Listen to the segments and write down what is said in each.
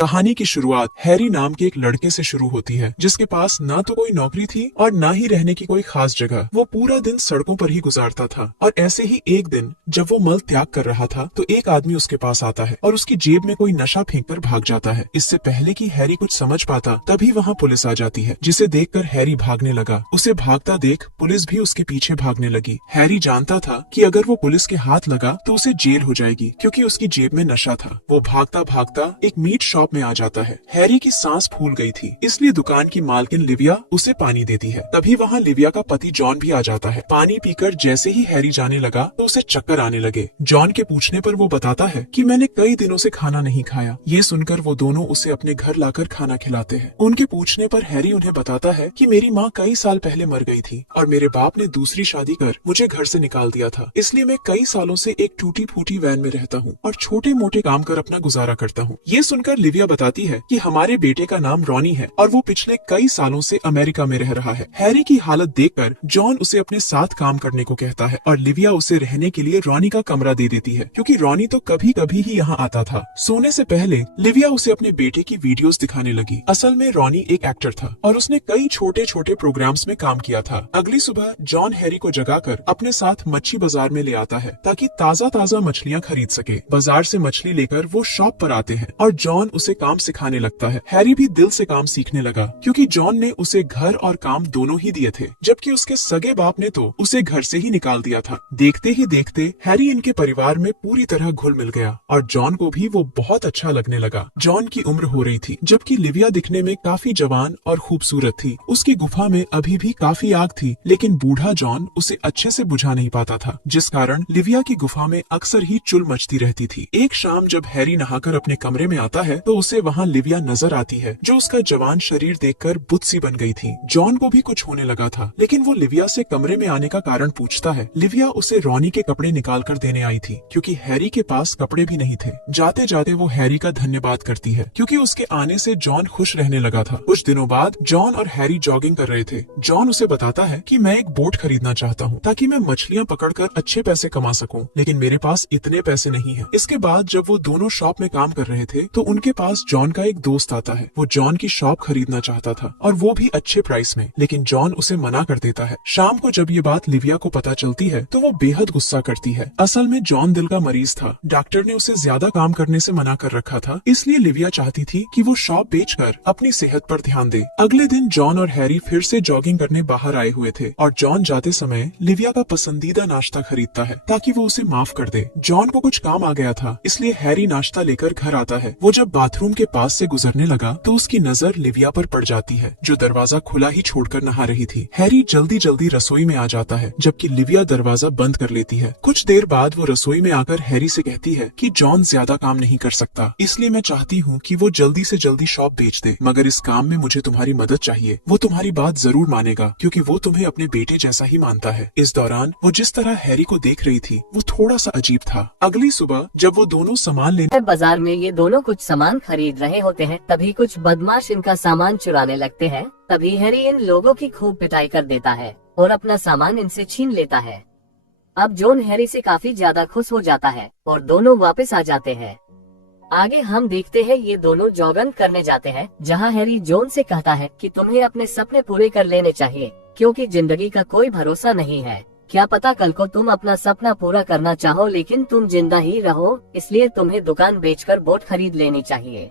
कहानी की शुरुआत हैरी नाम के एक लड़के से शुरू होती है, जिसके पास ना तो कोई नौकरी थी और ना ही रहने की कोई खास जगह। वो पूरा दिन सड़कों पर ही गुजारता था। और ऐसे ही एक दिन जब वो मल त्याग कर रहा था तो एक आदमी उसके पास आता है और उसकी जेब में कोई नशा फेंक कर भाग जाता है। इससे पहले कि हैरी कुछ समझ पाता तभी वहाँ पुलिस आ जाती है, जिसे देखकर हैरी भागने लगा। उसे भागता देख पुलिस भी उसके पीछे भागने लगी। हैरी जानता था कि अगर वो पुलिस के हाथ लगा तो उसे जेल हो जाएगी, क्योंकि उसकी जेब में नशा था। वो भागता भागता एक मीट शॉप में आ जाता है। हैरी की सांस फूल गई थी, इसलिए दुकान की मालकिन लिविया उसे पानी देती है। तभी वहाँ लिविया का पति जॉन भी आ जाता है। पानी पीकर जैसे ही हैरी जाने लगा तो उसे चक्कर आने लगे। जॉन के पूछने पर वो बताता है कि मैंने कई दिनों से खाना नहीं खाया। ये सुनकर वो दोनों उसे अपने घर लाकर खाना खिलाते हैं। उनके पूछने पर हैरी उन्हें बताता है कि मेरी माँ कई साल पहले मर गई थी और मेरे बाप ने दूसरी शादी कर मुझे घर से निकाल दिया था, इसलिए मैं कई सालों से एक टूटी फूटी वैन में रहता हूँ और छोटे मोटे काम कर अपना गुजारा करता हूँ। ये सुनकर लिविया बताती है कि हमारे बेटे का नाम रॉनी है और वो पिछले कई सालों से अमेरिका में रह रहा है। हैरी की हालत देखकर जॉन उसे अपने साथ काम करने को कहता है और लिविया उसे रहने के लिए रॉनी का कमरा दे देती है, क्योंकि रॉनी तो कभी कभी ही यहाँ आता था। सोने से पहले लिविया उसे अपने बेटे की वीडियोस दिखाने लगी। असल में रॉनी एक एक्टर था और उसने कई छोटे छोटे प्रोग्राम्स में काम किया था। अगली सुबह जॉन हैरी को जगाकर अपने साथ मच्छी बाजार में ले आता है ताकि ताज़ा ताज़ा मछलियाँ खरीद सके। बाजार से मछली लेकर वो शॉप पर आते हैं और जॉन उसे काम सिखाने लगता है। हैरी भी दिल से काम सीखने लगा, क्योंकि जॉन ने उसे घर और काम दोनों ही दिए थे, जबकि उसके सगे बाप ने तो उसे घर से ही निकाल दिया था। देखते ही देखते हैरी इनके परिवार में पूरी तरह घुल मिल गया और जॉन को भी वो बहुत अच्छा लगने लगा। जॉन की उम्र हो रही थी, जबकि लिविया दिखने में काफी जवान और खूबसूरत थी। उसकी गुफा में अभी भी काफी आग थी, लेकिन बूढ़ा जॉन उसे अच्छे से बुझा नहीं पाता था, जिस कारण लिविया की गुफा में अक्सर ही चुल मचती रहती थी। एक शाम जब हैरी नहाकर अपने कमरे में आता है तो उसे वहाँ लिविया नजर आती है, जो उसका जवान शरीर देखकर बुत सी बन गई थी। जॉन को भी कुछ होने लगा था, लेकिन वो लिविया से कमरे में आने का कारण पूछता है। लिविया उसे रॉनी के कपड़े निकाल कर देने आई थी, क्योंकि हैरी के पास कपड़े भी नहीं थे। जाते जाते वो हैरी का धन्यवाद करती है, क्योंकि उसके आने से जॉन खुश रहने लगा था। कुछ दिनों बाद जॉन और हैरी जॉगिंग कर रहे थे। जॉन उसे बताता है कि मैं एक बोट खरीदना चाहता हूँ ताकि मैं मछलियाँ पकड़कर अच्छे पैसे कमा सकूँ, लेकिन मेरे पास इतने पैसे नहीं है। इसके बाद जब वो दोनों शॉप में काम कर रहे थे तो उनके पास जॉन का एक दोस्त आता है। वो जॉन की शॉप खरीदना चाहता था और वो भी अच्छे प्राइस में, लेकिन जॉन उसे मना कर देता है। शाम को जब ये बात लिविया को पता चलती है तो वो बेहद गुस्सा करती है। असल में जॉन दिल का मरीज था। डॉक्टर ने उसे ज्यादा काम करने से मना कर रखा था, इसलिए लिविया चाहती थी कि वो शॉप बेचकर अपनी सेहत पर ध्यान दे। अगले दिन जॉन और हैरी फिर से जॉगिंग करने बाहर आए हुए थे और जॉन जाते समय लिविया का पसंदीदा नाश्ता खरीदता है ताकि वो उसे माफ कर दे। जॉन को कुछ काम आ गया था, इसलिए हैरी नाश्ता लेकर घर आता है। वो जब बाथरूम के पास से गुजरने लगा तो उसकी नजर लिविया पर पड़ जाती है, जो दरवाजा खुला ही छोड़कर नहा रही थी। हैरी जल्दी जल्दी रसोई में आ जाता है, जबकि लिविया दरवाजा बंद कर लेती है। कुछ देर बाद वो रसोई में आकर हैरी से कहती है कि जॉन ज्यादा काम नहीं कर सकता, इसलिए मैं चाहती हूँ कि वो जल्दी से जल्दी शॉप बेच दे, मगर इस काम में मुझे तुम्हारी मदद चाहिए। वो तुम्हारी बात जरूर मानेगा, क्योंकि वो तुम्हें अपने बेटे जैसा ही मानता है। इस दौरान वो जिस तरह हैरी को देख रही थी वो थोड़ा सा अजीब था। अगली सुबह जब वो दोनों सामान लेने बाजार में ये दोनों कुछ सामान खरीद रहे होते हैं, तभी कुछ बदमाश इनका सामान चुराने लगते हैं। तभी हैरी इन लोगों की खूब पिटाई कर देता है और अपना सामान इनसे छीन लेता है। अब जॉन हैरी से काफी ज्यादा खुश हो जाता है और दोनों वापस आ जाते हैं। आगे हम देखते हैं ये दोनों जॉगिंग करने जाते हैं, जहाँ हैरी जॉन से कहता है कि तुम्हें अपने सपने पूरे कर लेने चाहिए, क्योंकि जिंदगी का कोई भरोसा नहीं है। क्या पता कल को तुम अपना सपना पूरा करना चाहो लेकिन तुम जिंदा ही रहो, इसलिए तुम्हें दुकान बेचकर बोट खरीद लेनी चाहिए।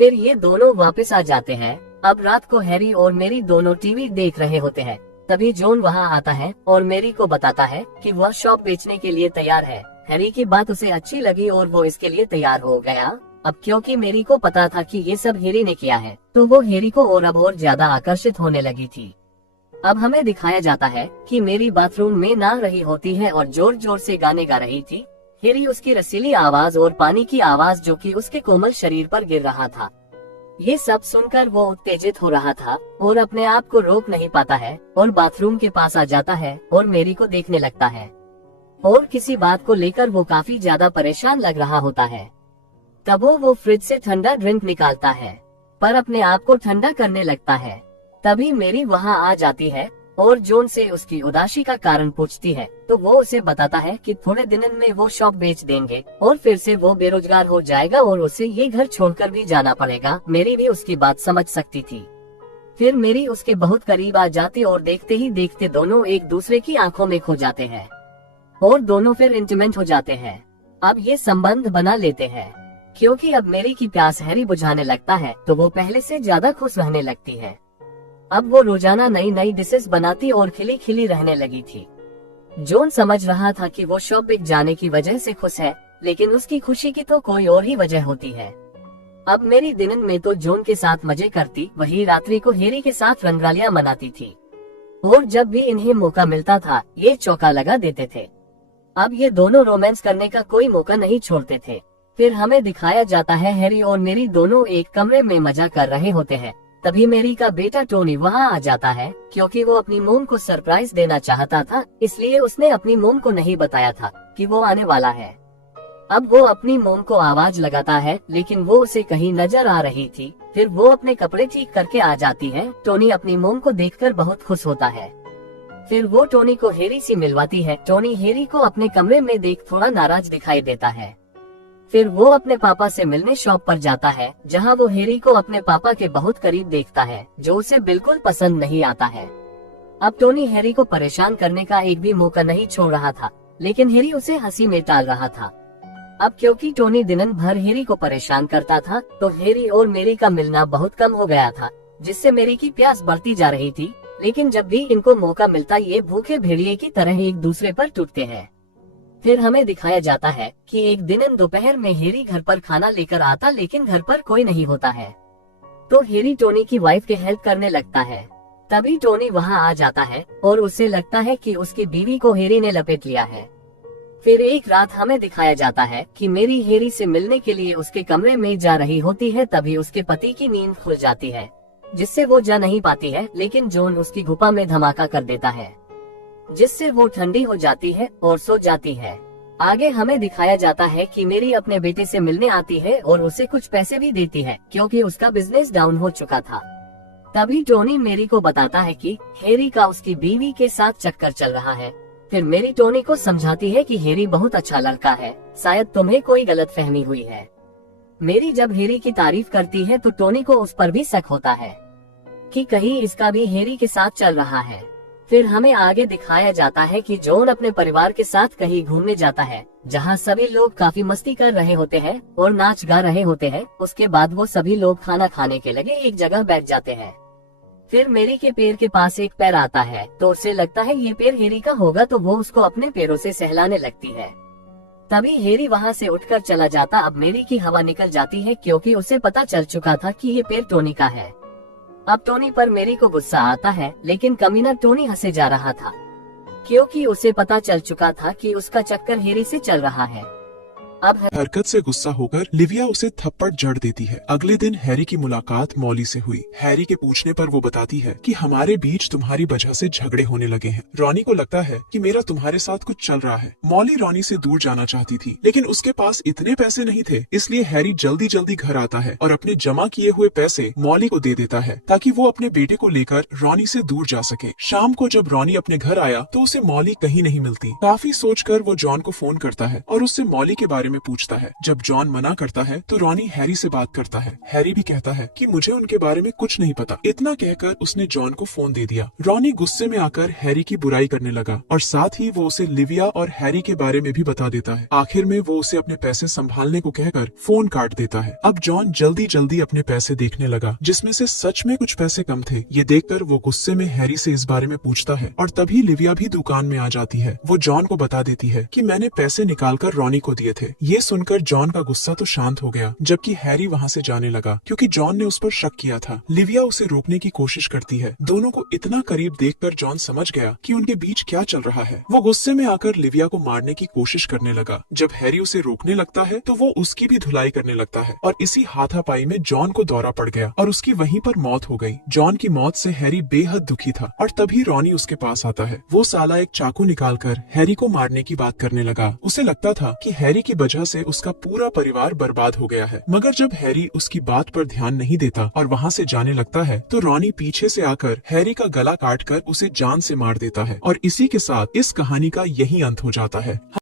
फिर ये दोनों वापस आ जाते हैं। अब रात को हैरी और मेरी दोनों टीवी देख रहे होते हैं। तभी जॉन वहाँ आता है और मेरी को बताता है कि वह शॉप बेचने के लिए तैयार है। हैरी की बात उसे अच्छी लगी और वो इसके लिए तैयार हो गया। अब क्योंकि मेरी को पता था कि ये सब हैरी ने किया है, तो वो हैरी को और ज्यादा आकर्षित होने लगी थी। अब हमें दिखाया जाता है कि मेरी बाथरूम में नहा रही होती है और जोर जोर से गाने गा रही थी। हैरी उसकी रसीली आवाज और पानी की आवाज जो कि उसके कोमल शरीर पर गिर रहा था, ये सब सुनकर वो उत्तेजित हो रहा था और अपने आप को रोक नहीं पाता है और बाथरूम के पास आ जाता है और मेरी को देखने लगता है और किसी बात को लेकर वो काफी ज्यादा परेशान लग रहा होता है। तब वो फ्रिज से ठंडा ड्रिंक निकालता है पर अपने आप को ठंडा करने लगता है। तभी मेरी वहाँ आ जाती है और जॉन से उसकी उदासी का कारण पूछती है तो वो उसे बताता है कि थोड़े दिनों में वो शॉप बेच देंगे और फिर से वो बेरोजगार हो जाएगा और उसे ये घर छोड़कर भी जाना पड़ेगा। मेरी भी उसकी बात समझ सकती थी। फिर मेरी उसके बहुत करीब आ जाती और देखते ही देखते दोनों एक दूसरे की आंखों में खो जाते हैं और दोनों फिर इंटीमेट हो जाते हैं। अब ये संबंध बना लेते हैं क्योंकि अब मेरी की प्यास हैरी बुझाने लगता है तो वो पहले से ज्यादा खुश रहने लगती है। अब वो रोजाना नई नई डिशेस बनाती और खिली खिली रहने लगी थी। जॉन समझ रहा था कि वो शॉप बिक जाने की वजह से खुश है, लेकिन उसकी खुशी की तो कोई और ही वजह होती है। अब मेरी दिनन में तो जॉन के साथ मजे करती, वही रात्रि को हैरी के साथ रंगरालियां मनाती थी और जब भी इन्हें मौका मिलता था ये चौका लगा देते थे। अब ये दोनों रोमांस करने का कोई मौका नहीं छोड़ते थे। फिर हमें दिखाया जाता है हैरी और मेरी दोनों एक कमरे में मजा कर रहे होते हैं। तभी मेरी का बेटा टोनी वहाँ आ जाता है क्योंकि वो अपनी मोम को सरप्राइज देना चाहता था, इसलिए उसने अपनी मोम को नहीं बताया था कि वो आने वाला है। अब वो अपनी मोम को आवाज लगाता है लेकिन वो उसे कहीं नजर आ रही थी। फिर वो अपने कपड़े ठीक करके आ जाती है। टोनी अपनी मोम को देखकर बहुत खुश होता है। फिर वो टोनी को हैरी से मिलवाती है। टोनी हैरी को अपने कमरे में देख थोड़ा नाराज दिखाई देता है। फिर वो अपने पापा से मिलने शॉप पर जाता है जहां वो हैरी को अपने पापा के बहुत करीब देखता है जो उसे बिल्कुल पसंद नहीं आता है। अब टोनी हैरी को परेशान करने का एक भी मौका नहीं छोड़ रहा था, लेकिन हैरी उसे हंसी में टाल रहा था। अब क्योंकि टोनी दिन भर हैरी को परेशान करता था तो हैरी और मेरी का मिलना बहुत कम हो गया था, जिससे मेरी की प्यास बढ़ती जा रही थी। लेकिन जब भी इनको मौका मिलता ये भूखे भेड़िए की तरह एक दूसरे पर टूटते हैं। फिर हमें दिखाया जाता है कि एक दिन दोपहर में हैरी घर पर खाना लेकर आता लेकिन घर पर कोई नहीं होता है तो हैरी टोनी की वाइफ के हेल्प करने लगता है। तभी टोनी वहां आ जाता है और उसे लगता है कि उसकी बीवी को हैरी ने लपेट लिया है। फिर एक रात हमें दिखाया जाता है कि मेरी हैरी से मिलने के लिए उसके कमरे में जा रही होती है। तभी उसके पति की नींद खुल जाती है जिससे वो जा नहीं पाती है, लेकिन जॉन उसकी गुफा में धमाका कर देता है जिससे वो ठंडी हो जाती है और सो जाती है। आगे हमें दिखाया जाता है कि मेरी अपने बेटे से मिलने आती है और उसे कुछ पैसे भी देती है क्योंकि उसका बिजनेस डाउन हो चुका था। तभी टोनी मेरी को बताता है कि हैरी का उसकी बीवी के साथ चक्कर चल रहा है। फिर मेरी टोनी को समझाती है कि हैरी बहुत अच्छा लड़का है, शायद तुम्हें कोई गलतफहमी हुई है। मेरी जब हैरी की तारीफ करती है तो टोनी को उस पर भी शक होता है कि कहीं इसका भी हैरी के साथ चल रहा है। फिर हमें आगे दिखाया जाता है कि जॉन अपने परिवार के साथ कहीं घूमने जाता है जहां सभी लोग काफी मस्ती कर रहे होते हैं और नाच गा रहे होते हैं। उसके बाद वो सभी लोग खाना खाने के लगे एक जगह बैठ जाते हैं। फिर मेरी के पैर के पास एक पैर आता है तो उसे लगता है ये पैर हैरी का होगा तो वो उसको अपने पैरों से सहलाने लगती है। तभी हैरी वहां से उठकर चला जाता। अब मेरी की हवा निकल जाती है क्योंकि उसे पता चल चुका था कि ये पैर टोनी का है। अब टोनी पर मेरी को गुस्सा आता है, लेकिन कमीना टोनी हंसे जा रहा था क्योंकि उसे पता चल चुका था कि उसका चक्कर हैरी से चल रहा है। अब हरकत से गुस्सा होकर लिविया उसे थप्पड़ जड़ देती है। अगले दिन हैरी की मुलाकात मॉली से हुई। हैरी के पूछने पर वो बताती है कि हमारे बीच तुम्हारी वजह से झगड़े होने लगे हैं। रॉनी को लगता है कि मेरा तुम्हारे साथ कुछ चल रहा है। मॉली रॉनी से दूर जाना चाहती थी लेकिन उसके पास इतने पैसे नहीं थे, इसलिए हैरी जल्दी जल्दी घर आता है और अपने जमा किए हुए पैसे मॉली को दे देता है ताकि वो अपने बेटे को लेकर रॉनी से दूर जा सके। शाम को जब रॉनी अपने घर आया तो उसे मॉली कहीं नहीं मिलती। काफी सोचकर वो जॉन को फोन करता है और उससे मॉली के बारे में पूछता है। जब जॉन मना करता है तो रॉनी हैरी से बात करता है। हैरी भी कहता है कि मुझे उनके बारे में कुछ नहीं पता। इतना कहकर उसने जॉन को फोन दे दिया। रॉनी गुस्से में आकर हैरी की बुराई करने लगा और साथ ही वो उसे लिविया और हैरी के बारे में भी बता देता है। आखिर में वो उसे अपने पैसे संभालने को कहकर फोन काट देता है। अब जॉन जल्दी जल्दी अपने पैसे देखने लगा जिसमें से सच में कुछ पैसे कम थे। ये देखकर वो गुस्से में हैरी से इस बारे में पूछता है और तभी लिविया भी दुकान में आ जाती है। वो जॉन को बता देती है कि मैंने पैसे निकालकर रॉनी को दिए थे। ये सुनकर जॉन का गुस्सा तो शांत हो गया, जबकि हैरी वहाँ से जाने लगा क्योंकि जॉन ने उस पर शक किया था। लिविया उसे रोकने की कोशिश करती है। दोनों को इतना करीब देखकर जॉन समझ गया कि उनके बीच क्या चल रहा है। वो गुस्से में आकर लिविया को मारने की कोशिश करने लगा। जब हैरी उसे रोकने लगता है तो वो उसकी भी धुलाई करने लगता है और इसी हाथापाई में जॉन को दौरा पड़ गया और उसकी वहीं पर मौत हो गई। जॉन की मौत से हैरी बेहद दुखी था और तभी रॉनी उसके पास आता है। वो साला एक चाकू निकालकर हैरी को मारने की बात करने लगा। उसे लगता था कि हैरी की वजह से उसका पूरा परिवार बर्बाद हो गया है। मगर जब हैरी उसकी बात पर ध्यान नहीं देता और वहाँ से जाने लगता है तो रॉनी पीछे से आकर हैरी का गला काटकर उसे जान से मार देता है। और इसी के साथ इस कहानी का यही अंत हो जाता है।